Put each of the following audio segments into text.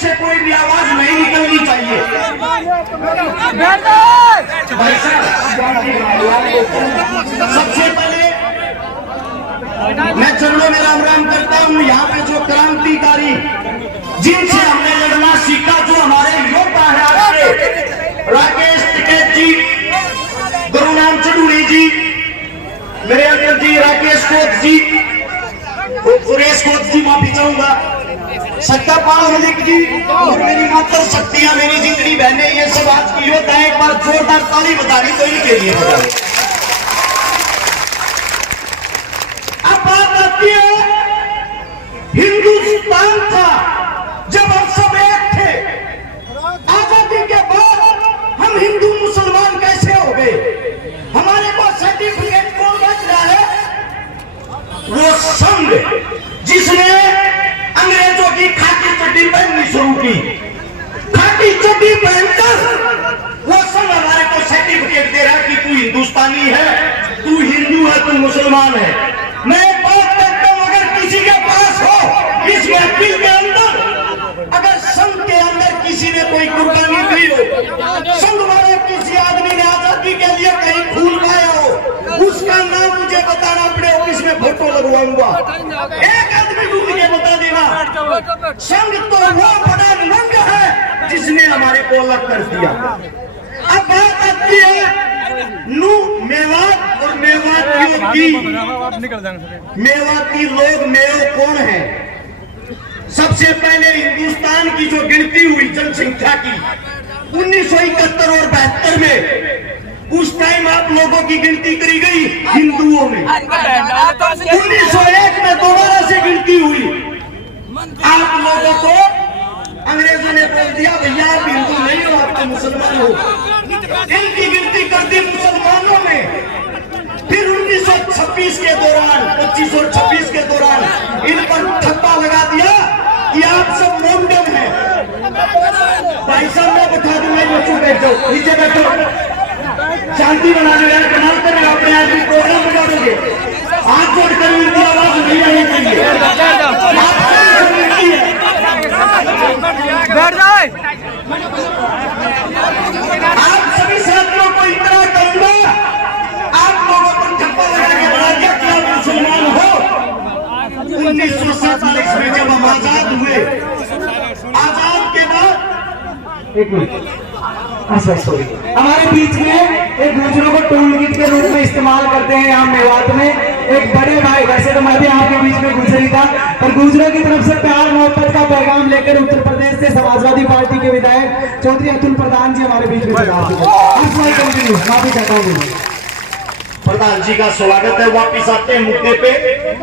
से कोई भी आवाज नहीं निकलनी चाहिए। भाई साहब, सबसे पहले मैं चरणों में राम राम करता हूँ। यहाँ पे जो क्रांतिकारी जिनसे हमने लड़ना सीखा, जो हमारे योद्धा है आज के, राकेश टिकैत जी, गुरुनाम चंदूरी जी, मेरे अंकल जी राकेश कोच जी, सुरेश कोच जी, माफी चाहूंगा, सत्तापाल मलिक जी और मेरी माता शक्तियां, मेरी जितनी बहनें, ये सब आज की योद्धा है। एक बार जोरदार ताली बता दी तो इनके लिए बता। अब बात आती है, हिंदुस्तान था जब हम सब एक थे, आजादी के बाद हम हिंदू मुसलमान कैसे हो गए? हमारे पास सर्टिफिकेट कौन बच रहा है? वो संघ जिसने अंग्रेजों की खाकी चड्डी पहननी शुरू की, खाकी चड्डी पहनकर वो संघ हमारे को सर्टिफिकेट दे रहा है कि तू हिंदुस्तानी है, तू हिंदू है, तू मुसलमान है। मैं एक बात कहता हूं, अगर किसी के पास हो इस महफिल के अंदर, अगर संघ के अंदर किसी ने कोई कुर्बानी दी हो, संघ वाले किसी आदमी ने आजादी के लिए कहीं खून बहाया हो, उसका नाम मुझे बताना, अपने ऑफिस में फोटो लगवाऊंगा। एक आदमी ढूंढ के बता देना। संघ तो वो बड़ा नंग है जिसने हमारे को अलग कर दिया। अब बात आती है नू मेवात और मेवातियों की। मेवाती लोग मेव कौन है? सबसे पहले हिंदुस्तान की जो गिनती हुई जनसंख्या की 1971 और 72 में, उस टाइम आप लोगों की गिनती करी गई हिंदुओं में। 1901 में दोबारा से गिनती हुई, आप लोगों को अंग्रेजों ने बोल दिया भैया आप हिंदू नहीं हो, आप तो मुसलमान हो। इनकी गिनती कर दी मुसलमानों में। फिर 1926 के दौरान, 25 और 26 के दौरान इन पर ठप्पा लगा दिया कि आप सब मोमडन हैं। भाई साहब मैं बैठा दूंगा, बच्चों बैठो, नीचे बैठो, शांति बना लो यार, कमाल कर रहे हो, अपने आदमी प्रोग्राम बजा दोगे। हाथ जोड़कर इनकी आवाज नहीं आनी चाहिए। आप सभी साथियों को इतना कहूंगा, आप लोगों को ठप्पा लगा के बता दिया कि आप मुसलमान हो। 1947 में जब हम आजाद हुए, आजाद के बाद एक मिनट, सॉरी, हमारे बीच में एक दूसरों को टूल किट के रूप में इस्तेमाल करते हैं। यहाँ मेवात में एक बड़े भाई, वैसे तो मैं भी आपके बीच में गुजरी था, पर गुजरों की तरफ से प्यार मोहब्बत का पैगाम लेकर उत्तर प्रदेश से समाजवादी पार्टी के विधायक चौधरी अतुल प्रधान जी हमारे बीच में माफी चाहता हूँ। प्रधान जी का स्वागत है। वापिस आते हैं मुद्दे पे।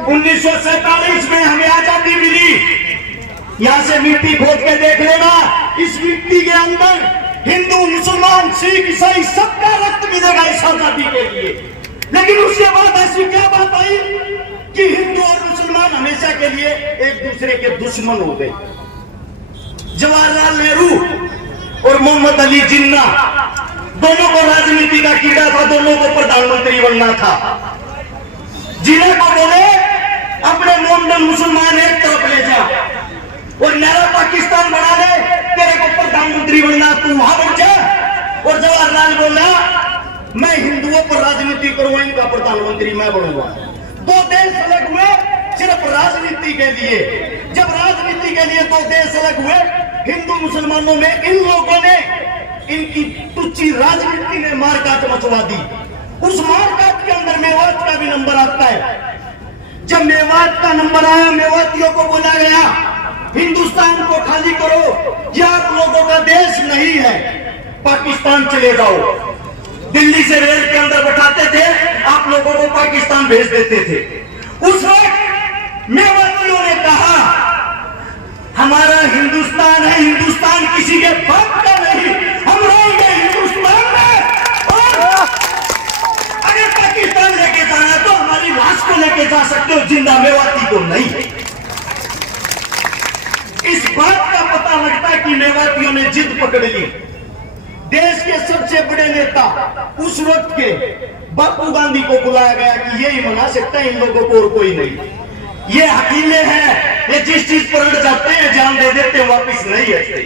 1947 में हमें आजादी मिली। यहाँ से मिट्टी खोद के देख लेना, इस मिट्टी के अंदर हिंदू मुसलमान सिख ईसाई सबका रक्त मिलेगा इस आजादी के लिए। लेकिन उसके बाद ऐसी क्या बात आई कि हिंदू और मुसलमान हमेशा के लिए एक दूसरे के दुश्मन हो गए। जवाहरलाल नेहरू और मोहम्मद अली जिन्ना दोनों को राजनीति का कीड़ा था, दोनों को प्रधानमंत्री बनना था। जिन्ना को बोले अपने मोमडन मुसलमान एक तरफ ले जा और नया पाकिस्तान बना ले, तेरे को प्रधानमंत्री बनना, तू वहां बन जा। और जवाहरलाल बोला मैं हिंदुओं पर राजनीति करूंगा, इनका प्रधानमंत्री मैं बनूंगा। दो देश अलग हुए सिर्फ राजनीति के लिए। जब राजनीति के लिए दो देश अलग हुए, हिंदू मुसलमानों में इन लोगों ने, इनकी तुच्ची राजनीति ने मारकाट मचवा दी। उस मारकाट के अंदर मेवात का भी नंबर आता है। जब मेवात का नंबर आया, मेवातियों को बोला गया हिंदुस्तान को खाली करो, यह आप लोगों का देश नहीं है, पाकिस्तान चले जाओ। दिल्ली से रेल के अंदर बैठाते थे, आप लोगों को पाकिस्तान भेज देते थे। उस वक्त मेवातियों ने कहा हमारा हिंदुस्तान है, हिंदुस्तान किसी के बाप का नहीं, हम रहेंगे हिंदुस्तान में। और अगर पाकिस्तान लेके जाना तो हमारी लाश को लेके जा सकते हो, जिंदा मेवाती को नहीं। इस बात का पता लगता है कि मेवातियों ने जिद पकड़ ली। देश के सबसे बड़े नेता उस वक्त के बापू गांधी को बुलाया गया कि यही मना सकता है इन लोगों को और कोई नहीं। ये हकीले हैं, ये जिस चीज पर अड़ जाते हैं जान दे देते हैं, वापिस नहीं आते।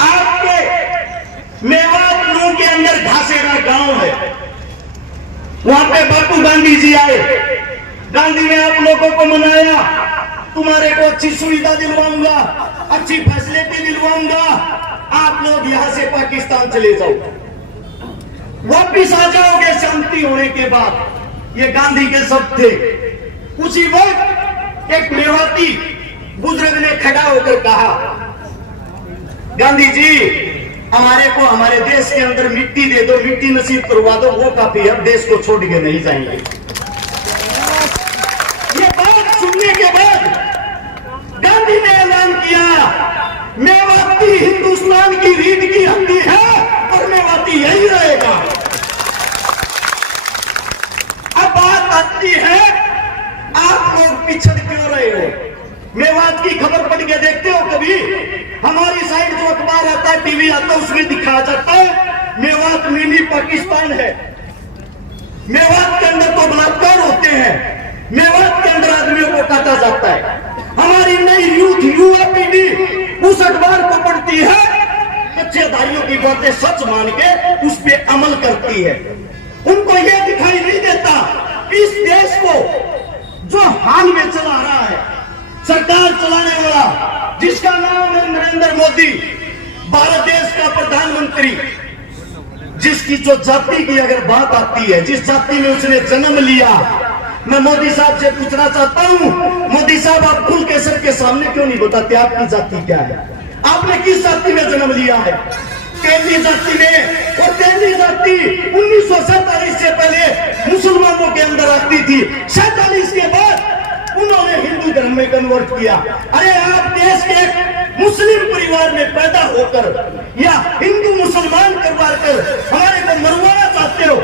आपके मेवात नू के अंदर घासेरा गांव है, वहां पे बापू गांधी जी आए। गांधी ने आप लोगों को मनाया, तुम्हारे को अच्छी सुविधा दिलवाऊंगा, अच्छी फैसिलिटी दिलवाऊंगा, आप लोग यहां से पाकिस्तान चले जाओ, वापिस आ जाओगे शांति होने के बाद। ये गांधी के शब्द थे। उसी वक्त एक मेवाती बुजुर्ग ने खड़ा होकर कहा, गांधी जी हमारे को हमारे देश के अंदर मिट्टी दे दो, मिट्टी नसीब करवा दो, वो काफी है, देश को छोड़ के नहीं जाएंगे। ये बात सुनने के बाद गांधी ने ऐलान किया, मेवाती हिंदुस्तान की रीढ़ की हड्डी है और मेवाती यही रहेगा। अब बात आती है, आप लोग पिछड़ क्यों रहे हो? मेवात की खबर पढ़ के देखते हो कभी? हमारी साइड जो अखबार आता है, टीवी आता है, उसमें दिखाया जाता है मेवात मिनी पाकिस्तान है। मेवात के अंदर तो बलात्कार होते हैं, मेवात के अंदर आदमियों को काटा जाता है। हमारी नई यूथ युवा पीढ़ी उस अखबार को पढ़ती है, कच्चेदारियों की बातें सच मान के उस पर अमल करती है। उनको यह दिखाई नहीं देता इस देश को जो हाल में चला रहा है, सरकार चलाने वाला, जिसका नाम है नरेंद्र मोदी, भारत देश का प्रधानमंत्री, जिसकी जो जाति की अगर बात आती है, जिस जाति में उसने जन्म लिया, मैं मोदी साहब से पूछना चाहता हूं, मोदी साहब आप खुल के सबके सामने क्यों नहीं बताते आपकी जाति क्या है? आपने किस जाति में जन्म लिया है? तेली जाति में। और तेली जाति 1947 से पहले मुसलमानों के अंदर आती थी, 47 के बाद उन्होंने हिंदू धर्म में कन्वर्ट किया। अरे आप देश के मुस्लिम परिवार में पैदा होकर या हिंदू मुसलमान करवा कर हमारे को मरवाना चाहते हो।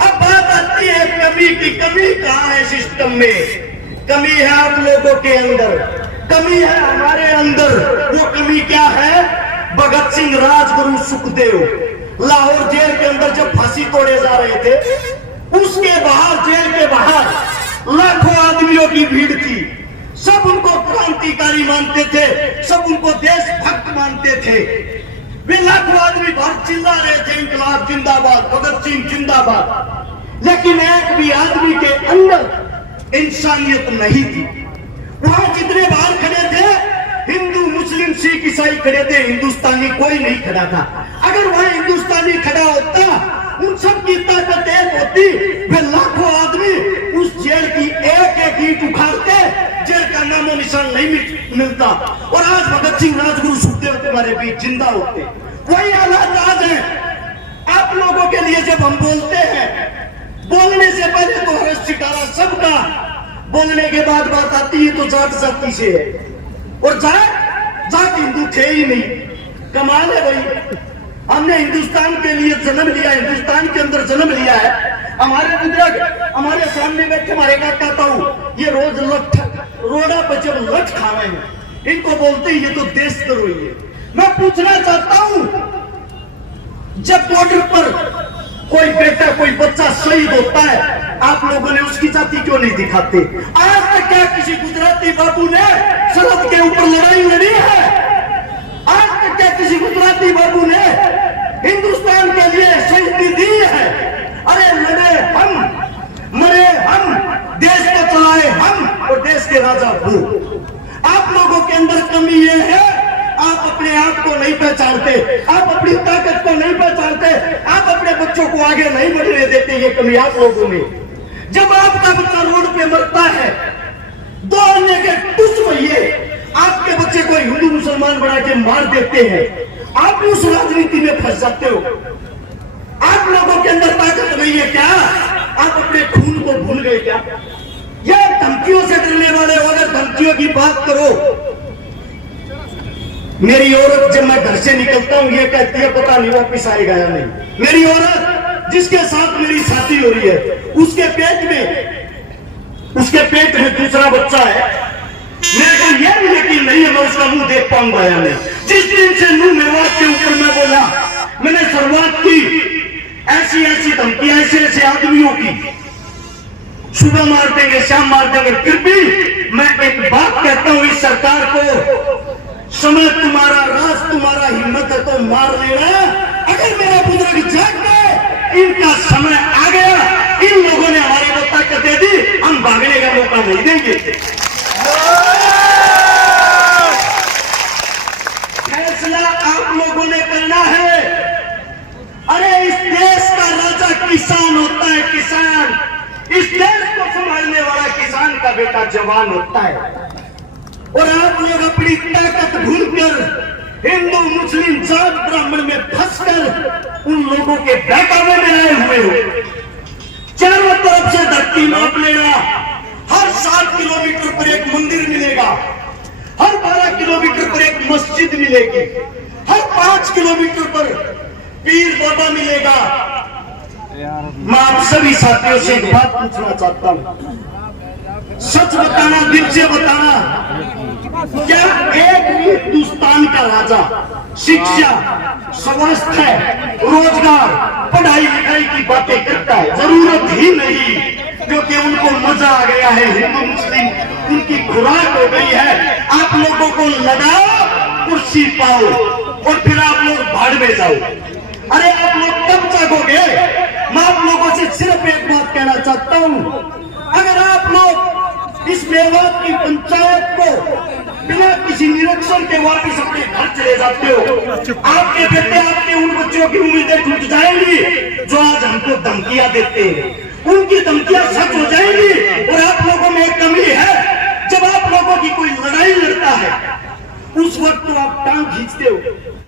अब बात आती है कमी की। कमी कहाँ है सिस्टम में? कमी है आप लोगों के अंदर, कमी है हमारे अंदर। वो कमी क्या है? भगत सिंह, राजगुरु, सुखदेव लाहौर जेल के अंदर जब फांसी तोड़े जा रहे थे, उसके बाहर, जेल के बाहर लाखों आदमियों की भीड़ थी। सब उनको क्रांतिकारी मानते थे, सब उनको देशभक्त मानते थे। वे लाखों आदमी बाहर चिल्ला रहे थे, इंकलाब जिंदाबाद, भगत सिंह जिंदाबाद। लेकिन एक भी आदमी के अंदर इंसानियत नहीं थी। वहां जितने बाहर खड़े थे, हिंदू, मुस्लिम, सिख, ईसाई खड़े थे, हिंदुस्तानी कोई नहीं खड़ा था। अगर वहां हिंदुस्तानी खड़ा होता, उन सब की ताकत एक होती, वे लाखों आदमी उस जेल की एक एक ईंट उखाड़ते, जेल का नामो निशान नहीं मिलता। और आज भगत सिंह, राजगुरु, सुखदेव तुम्हारे बीच जिंदा होते। वही हालात आज है आप लोगों के लिए। जब हम बोलते हैं, बोलने से पहले तो हर्ष शिकारा सबका, बोलने के बाद बात आती है तो जात जाति से है, और जात हिंदू थे ही नहीं। कमाल है भाई, हमने हिंदुस्तान के लिए जन्म लिया, हिंदुस्तान के अंदर जन्म लिया है। हमारे बुजुर्ग हमारे सामने बैठे, हमारे काका ताऊ, ये रोज रोड़ा पर जब लठ खावे हैं, इनको बोलते हैं ये तो देशद्रोही है। मैं पूछना चाहता हूं, जब बॉर्डर पर कोई बेटा, कोई बच्चा शहीद होता है, आप लोगों ने उसकी जाति क्यों नहीं दिखाते? आज तक क्या किसी गुजराती बाबू ने सरहद के ऊपर लड़ाई लड़ी है? आज तक क्या किसी गुजराती बाबू ने हिंदुस्तान के लिए शहीदी दी है? अरे लड़े हम, मरे हम, देश को चलाए हम, और देश के राजा वो। आप लोगों के अंदर कमी ये है, आप अपने आप को नहीं पहचानते, आप अपनी ताकत को नहीं पहचानते, आप अपने बच्चों को आगे नहीं बढ़ने देते। ये कमी आप लोगों में। जब आपका बच्चा रोड पे मरता है, दो अन्य के कुछ भैये आपके बच्चे को हिंदू मुसलमान बना के मार देते हैं, आप उस राजनीति में फंस जाते हो। आप लोगों के अंदर ताकत नहीं है क्या? आप अपने खून को भूल गए क्या? या धमकियों से डरने वाले हो? अगर धमकियों की बात करो, मेरी औरत जब मैं घर से निकलता हूं ये कहती है पता नहीं वापिस आएगा या नहीं। मेरी औरत जिसके साथ मेरी शादी हो रही है, उसके पेट में दूसरा बच्चा है। मेरे को यह भी यकीन नहीं है मैं उसका मुंह देख पाऊंगा या नहीं। जिस दिन से नूह मेवात के ऊपर मैं बोला, मैंने शुरुआत की, ऐसी ऐसी धमकियां ऐसे ऐसे आदमियों की, सुबह मार देंगे, शाम मार देंगे, फिर भी मैं एक बात कहता हूं इस सरकार को, समय तुम्हारा, राज तुम्हारा, हिम्मत है तो मार लेना। अगर मेरा बुजुर्ग जाग गए, इनका समय आ गया, इन लोगों ने हमारे को ताकत दे दी, हम भागने का मौका नहीं देंगे। फैसला आप लोगों ने करना है। अरे इस देश का राजा किसान होता है, किसान। इस देश को संभालने वाला किसान का बेटा जवान होता है। और आप लोग अपनी ताकत भूलकर हिंदू मुस्लिम जात ब्राह्मण में फंसकर उन लोगों के बहकावे में आए हुए हो। चारों तरफ से धरती नाप लेना। हर 7 किलोमीटर पर एक मंदिर मिलेगा, हर 12 किलोमीटर पर एक मस्जिद मिलेगी, हर 5 किलोमीटर पर पीर बाबा मिलेगा। मैं आप सभी साथियों से एक बात पूछना चाहता हूं, सच बताना, दिल से बताना, क्या एक हिंदुस्तान का राजा शिक्षा, स्वास्थ्य, रोजगार, पढ़ाई लिखाई की बातें करता है? जरूरत ही नहीं, क्योंकि उनको मजा आ गया है। हिंदू मुस्लिम उनकी खुराक हो गई है। आप लोगों को लगाओ, कुर्सी पाओ और फिर आप लोग भाड़ में जाओ। अरे आप लोग कब जागोगे? मैं आप लोगों से सिर्फ एक बात कहना चाहता हूं, अगर आप लोग इस मेवात की पंचायत को बिना किसी निरीक्षण के वापस अपने घर चले जाते हो, आपके बेटे, आपके उन बच्चों की उम्मीदें टूट जाएंगी जो आज हमको धमकियां देते हैं। उनकी धमकियां सच हो जाएंगी। और आप लोगों में एक कमी है, जब आप लोगों की कोई लड़ाई लड़ता है उस वक्त तो आप टांग खींचते हो।